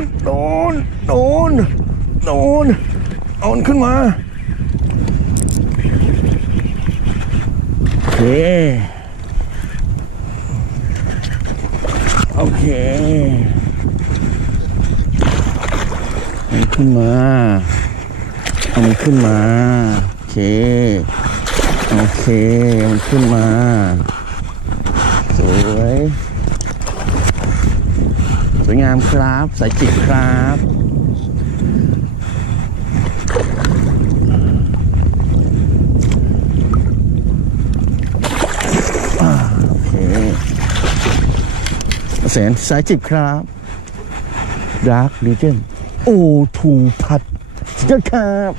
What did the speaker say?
นโดนโดนโดนเอาขึ้นมา โอเค โอเค เอาขึ้นมา เอามันขึ้นมา โอเค โอเค มันขึ้นมา สวย สวยงามครับ สายจิกครับโอเคแสนสายจิบครับดาร์คลีเจนโอทูพัดสุดยอดครับ